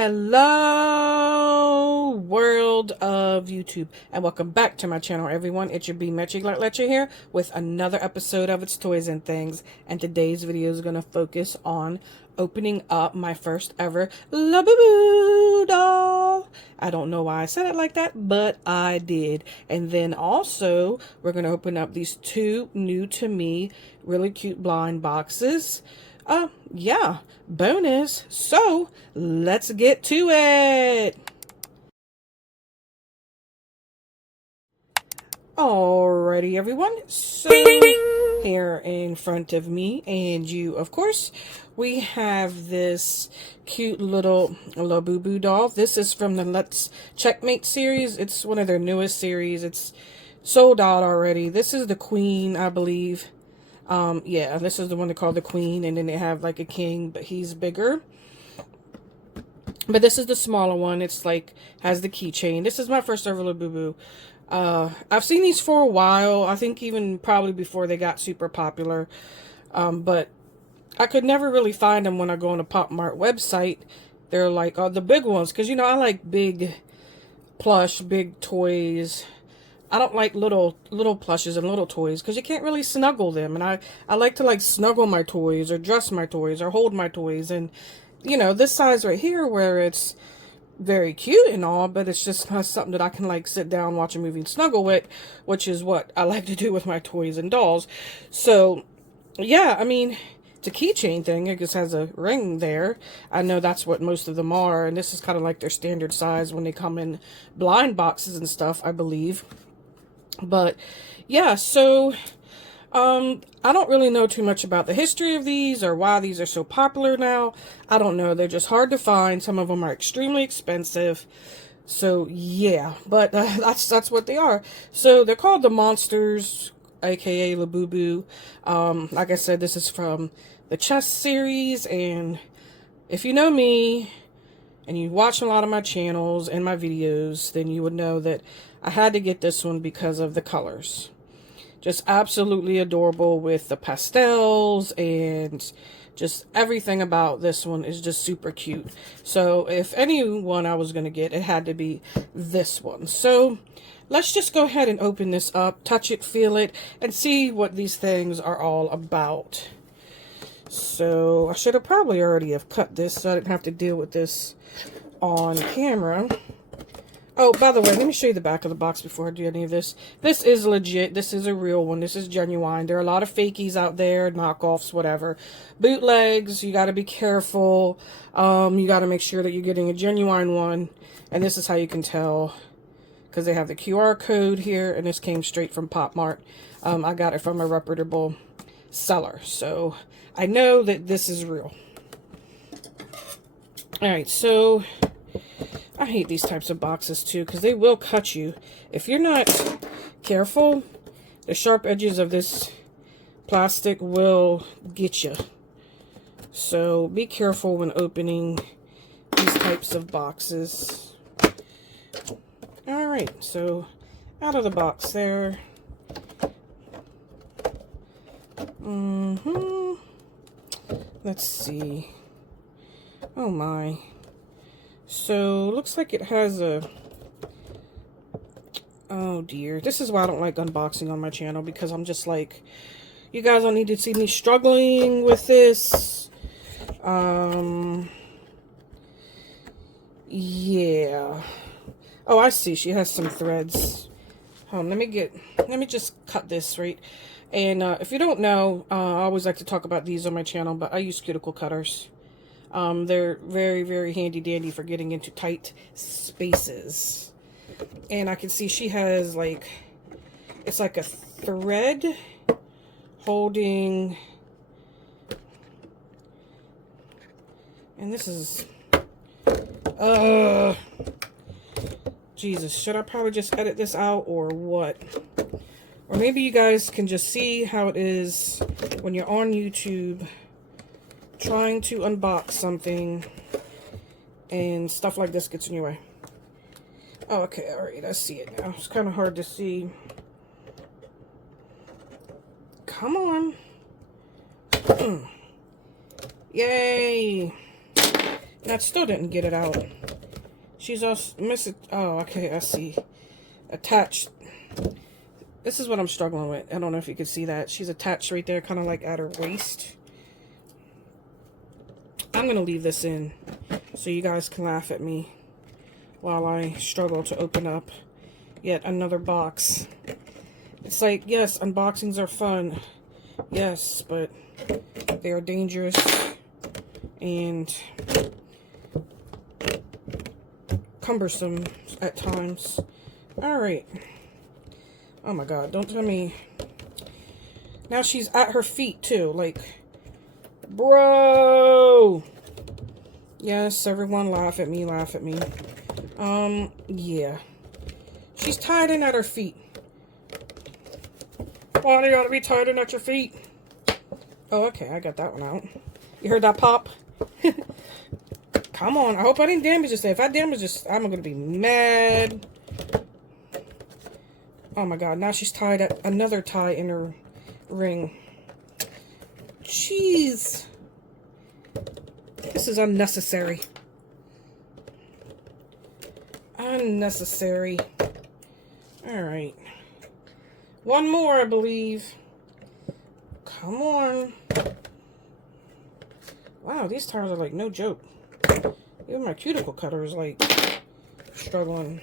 Hello, world of YouTube, and welcome back to my channel, everyone. It's your B Metchy Letcher here with another episode of It's Toys and Things, and today's video is going to focus on opening up my first ever Labubu doll. I don't know why I said it like that, but I did. And then also, we're going to open up these two new to me really cute blind boxes. Yeah, bonus. So let's get to it. Alrighty, everyone. So here in front of me and you, of course, we have this cute little Labubu doll. This is from the Let's Checkmate series. It's one of their newest series. It's sold out already. This is the queen, I believe. Yeah, this is the one they call the queen, and then they have like a king, but he's bigger. But this is the smaller one. It's like, has the keychain. This is my first ever Labubu. I've seen these for a while. I think even probably before they got super popular. But I could never really find them when I go on the Pop Mart website. They're like, the big ones. Because, you know, I like big plush, big toys. I don't like little plushes and little toys because you can't really snuggle them. And I like to like snuggle my toys or dress my toys or hold my toys. And, you know, this size right here where it's very cute and all, but it's just not something that I can like sit down, watch a movie and snuggle with, which is what I like to do with my toys and dolls. So, yeah, I mean, it's a keychain thing. It just has a ring there. I know that's what most of them are. And this is kind of like their standard size when they come in blind boxes and stuff, I believe. But yeah, so I don't really know too much about the history of these or why these are so popular now. I don't know. They're just hard to find. Some of them are extremely expensive. So yeah, but that's what they are. So they're called the Monsters, aka Labubu. Like I said, this is from the Chess series, and if you know me and you watch a lot of my channels and my videos, then you would know that I had to get this one because of the colors. Just absolutely adorable with the pastels, and just everything about this one is just super cute. So if anyone I was going to get, it had to be this one. So let's just go ahead and open this up, touch it, feel it, and see what these things are all about. So I should have probably already have cut this so I didn't have to deal with this on camera. Oh, by the way, let me show you the back of the box before I do any of this. This is legit. This is a real one. This is genuine. There are a lot of fakies out there, knockoffs, whatever. Bootlegs, you got to be careful. You got to make sure that you're getting a genuine one. And this is how you can tell, because they have the QR code here, and this came straight from Pop Mart. I got it from a reputable seller, so I know that this is real. Alright, so I hate these types of boxes too, because they will cut you. If you're not careful, the sharp edges of this plastic will get you. So be careful when opening these types of boxes. Alright, so out of the box there. Let's see. Oh my. So, looks like it has a... Oh dear. This is why I don't like unboxing on my channel, because I'm just like, you guys don't need to see me struggling with this. Yeah. Oh, I see. She has some threads. Let me just cut this, right? And if you don't know, I always like to talk about these on my channel, but I use cuticle cutters. They're very, very handy dandy for getting into tight spaces. And I can see she has like, it's like a thread holding, and this is, Jesus, should I probably just edit this out or what? Or maybe you guys can just see how it is when you're on YouTube trying to unbox something and stuff like this gets in your way. Oh, okay, alright, I see it now. It's kind of hard to see. Come on. Yay! And I still didn't get it out. She's also missing. Oh, okay, I see. Attached. This is what I'm struggling with. I don't know if you can see that. She's attached right there, kind of like at her waist. I'm going to leave this in so you guys can laugh at me while I struggle to open up yet another box. It's like, yes, unboxings are fun. Yes, but they are dangerous and cumbersome at times. Alright. Oh my god, don't tell me. Now she's at her feet too. Like, bro! Yes, everyone laugh at me, laugh at me. Yeah. She's tied in at her feet. Why do you gotta be tied in at your feet? Oh, okay, I got that one out. You heard that pop? Come on, I hope I didn't damage this thing. If I damage this, I'm gonna be mad. Oh my god, now she's tied at another tie in her ring. Jeez. This is unnecessary. Unnecessary. Alright. One more, I believe. Come on. Wow, these tires are like no joke. Even my cuticle cutter is like struggling.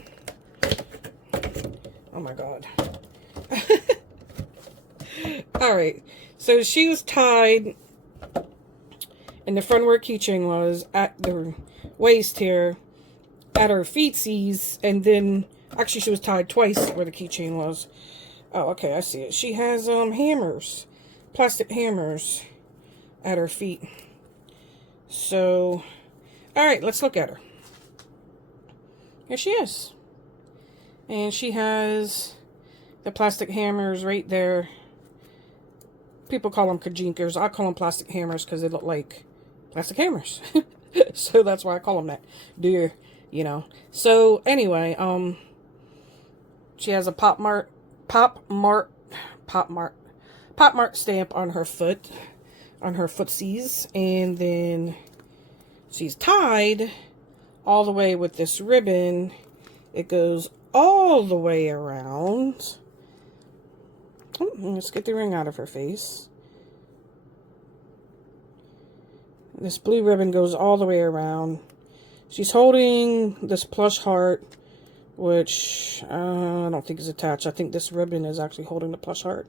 Oh my god. Alright, so she was tied, and the front where keychain was at the waist here, at her feetsies, and then actually she was tied twice where the keychain was. Oh, okay, I see it. She has hammers, plastic hammers at her feet. So, alright, let's look at her. Here she is. And she has the plastic hammers right there. People call them kajinkers. I call them plastic hammers because they look like plastic hammers. So that's why I call them that. Dear, you know. So anyway, she has a Pop Mart stamp on her foot, on her footsies, and then she's tied all the way with this ribbon. It goes all the way around. Oh, let's get the ring out of her face. This blue ribbon goes all the way around. She's holding this plush heart, which I don't think is attached. I think this ribbon is actually holding the plush heart.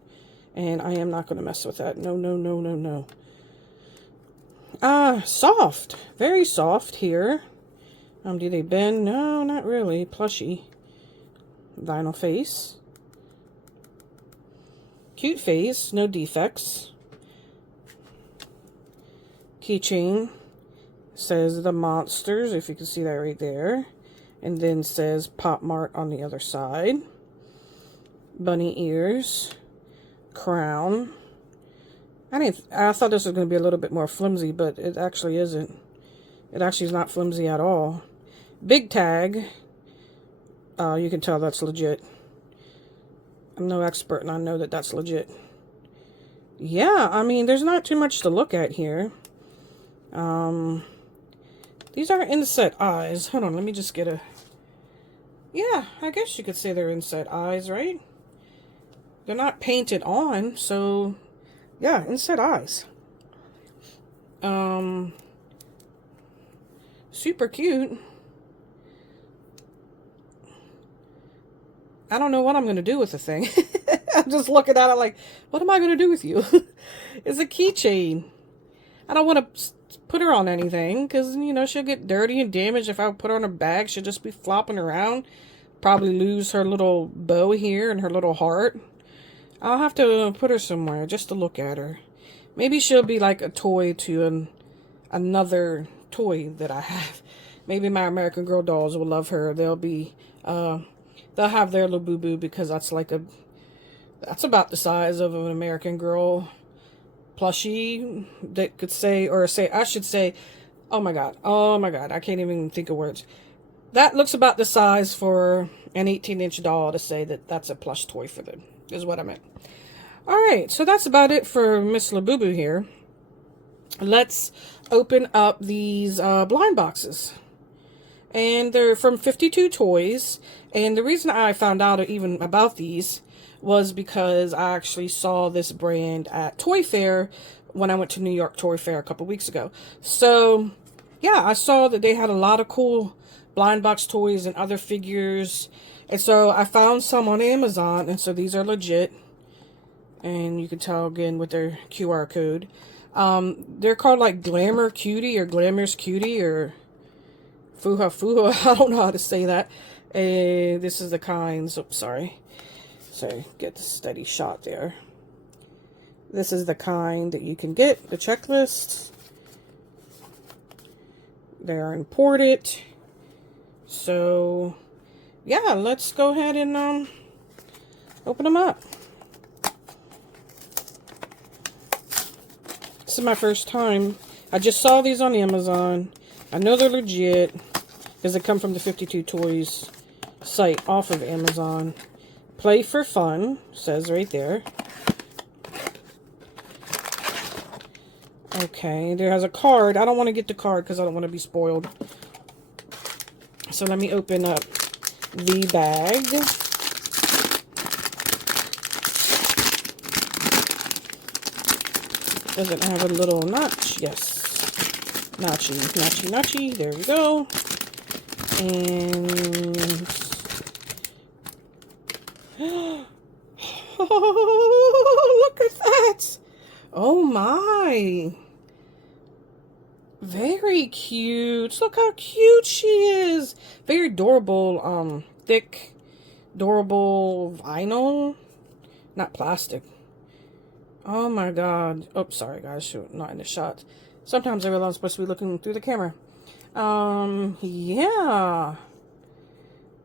And I am not going to mess with that. No, no, no, no, no. Soft. Very soft here. Do they bend? No, not really. Plushy. Vinyl face. Cute face. No defects. Keychain. Says the monsters, if you can see that right there. And then says Pop Mart on the other side. Bunny ears. Crown. I thought this was going to be a little bit more flimsy, but it actually isn't. It actually is not flimsy at all. Big tag. You can tell that's legit. I'm no expert, and I know that that's legit. Yeah, I mean, there's not too much to look at here. These are inset eyes. Hold on, let me just get a... Yeah, I guess you could say they're inset eyes, right? They're not painted on, so... Yeah, inset eyes. Super cute. I don't know what I'm going to do with the thing. I'm just looking at it like, what am I going to do with you? It's a keychain. I don't want to put her on anything because, you know, she'll get dirty and damaged. If I put her on her bag, she'll just be flopping around. Probably lose her little bow here and her little heart. I'll have to put her somewhere just to look at her. Maybe she'll be like a toy to another toy that I have. Maybe my American Girl dolls will love her. They'll have their Labubu because that's that's about the size of an American Girl plushie that could I should say, oh my god, I can't even think of words. That looks about the size for an 18-inch doll to say that that's a plush toy for them, is what I meant. Alright, so that's about it for Miss Labubu here. let's open up these blind boxes. And they're from 52 Toys. And the reason I found out even about these was because I actually saw this brand at Toy Fair when I went to New York Toy Fair a couple weeks ago. So, yeah, I saw that they had a lot of cool blind box toys and other figures. And so I found some on Amazon, and so these are legit. And you can tell again with their QR code. They're called like Glamour Cutie or Glamorous Cutie or Fuha Fuha. I don't know how to say that. And this is the kinds. Oops, sorry. So get the steady shot there. This is the kind that you can get. The checklist. They're imported. So yeah, let's go ahead and open them up. This is my first time. I just saw these on Amazon. I know they're legit because they come from the 52 Toys site off of Amazon. Play for fun, says right there. Okay, there has a card. I don't want to get the card because I don't want to be spoiled. So let me open up the bag. Does it have a little notch? Yes. Notchy, notchy, notchy. There we go. And oh, look at that. Oh my. Very cute. Look how cute she is. Very adorable, thick, durable vinyl. Not plastic. Oh my god. Oh, sorry guys, not in the shot. Sometimes I realize I'm supposed to be looking through the camera. Yeah.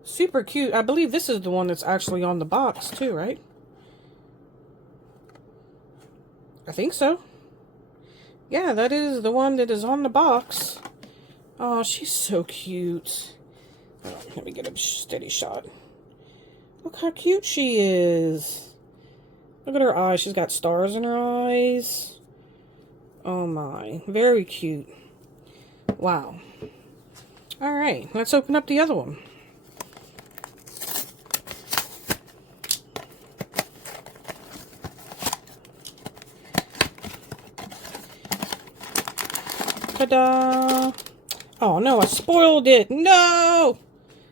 Super cute. I believe this is the one that's actually on the box too, right? I think so. Yeah, that is the one that is on the box. Oh, she's so cute. Let me get a steady shot. Look how cute she is. Look at her eyes. She's got stars in her eyes. Oh my. Very cute. Wow. Alright, let's open up the other one. Ta-da! Oh no, I spoiled it. No!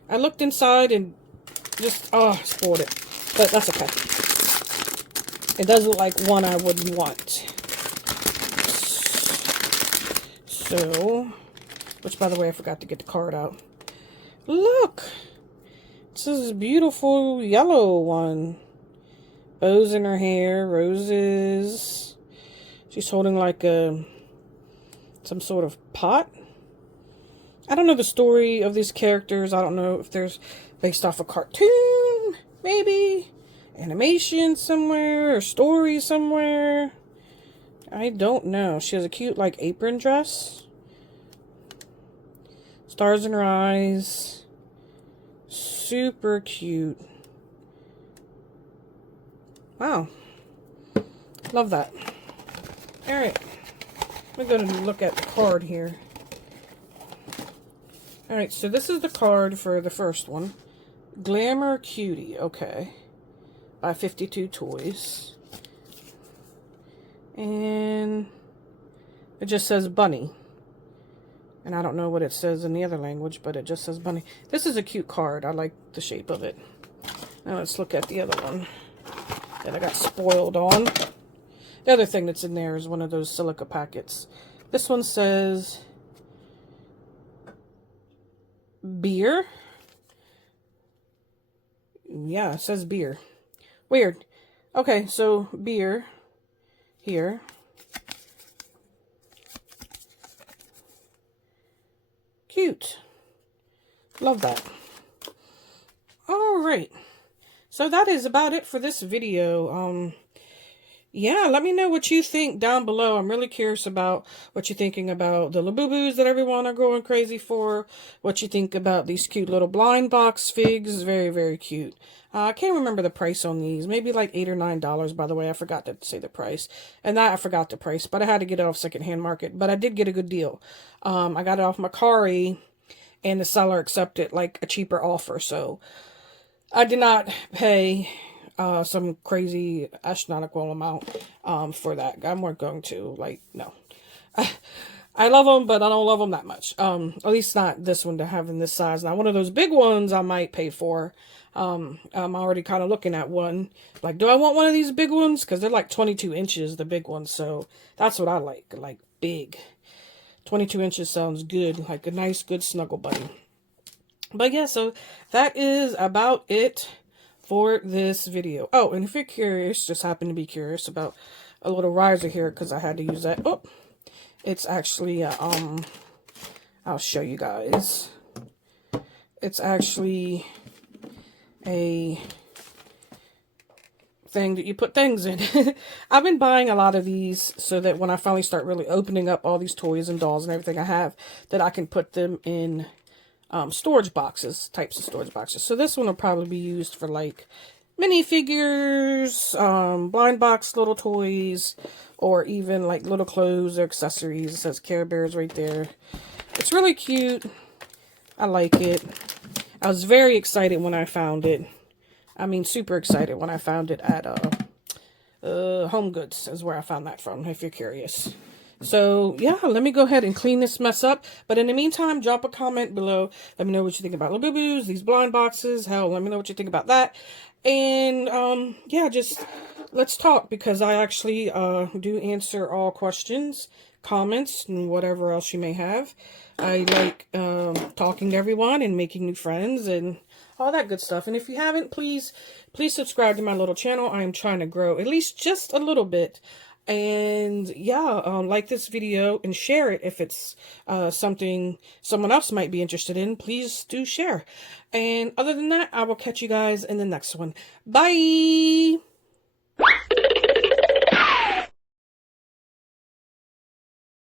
I looked inside and just, spoiled it. But that's okay. It does look like one I would want. So, which by the way, I forgot to get the card out. Look! This is a beautiful yellow one. Bows in her hair, roses. She's holding like some sort of pot. I don't know the story of these characters. I don't know if there's based off a cartoon, maybe. Animation somewhere, or story somewhere. I don't know. She has a cute, like, apron dress. Stars in her eyes. Super cute. Wow. Love that. Alright. I'm going to look at the card here. Alright, so this is the card for the first one. Glamour Cutie. Okay. By 52 Toys. And it just says bunny. And I don't know what it says in the other language, but it just says bunny. This is a cute card. I like the shape of it. Now let's look at the other one that I got spoiled on. The other thing that's in there is one of those silica packets. This one says beer. Yeah, it says beer. Weird. Okay, so beer here. Cute. Love that. Alright. So that is about it for this video. yeah, let me know what you think down below. I'm really curious about what you're thinking about the Labubus that everyone are going crazy for. What you think about these cute little blind box figs. Very, very cute. I can't remember the price on these. Maybe like $8 or $9, by the way. I forgot to say the price. And that I forgot the price, but I had to get it off secondhand market. But I did get a good deal. I got it off Mercari, and the seller accepted like a cheaper offer. So I did not pay some crazy astronomical amount for that. I'm not going to, like, no. I love them, but I don't love them that much. At least not this one to have in this size. Now, one of those big ones I might pay for. I'm already kind of looking at one. Like, do I want one of these big ones? Because they're like 22 inches, the big ones. So that's what I like big. 22 inches sounds good, like a nice, good snuggle buddy. But yeah, so that is about it for this video. Oh, and if you're curious, just happen to be curious about a little riser here, because I had to use that. Oh, it's actually, I'll show you guys. It's actually a thing that you put things in. I've been buying a lot of these so that when I finally start really opening up all these toys and dolls and everything I have, that I can put them in storage boxes, types of storage boxes. So this one will probably be used for like minifigures, blind box little toys, or even like little clothes or accessories. It says Care Bears right there. It's really cute. I like it. I was very excited when I found it. I mean, super excited when I found it at Home Goods is where I found that from, if you're curious. So, yeah, let me go ahead and clean this mess up. But in the meantime, drop a comment below. Let me know what you think about Labubus, these blind boxes. Hell, let me know what you think about that. And, yeah, just let's talk, because I actually do answer all questions, comments, and whatever else you may have. I like talking to everyone and making new friends and all that good stuff. And if you haven't, please subscribe to my little channel. I am trying to grow at least just a little bit. And yeah, like this video and share it if it's something someone else might be interested in. Please do share. And other than that, I will catch you guys in the next one. Bye!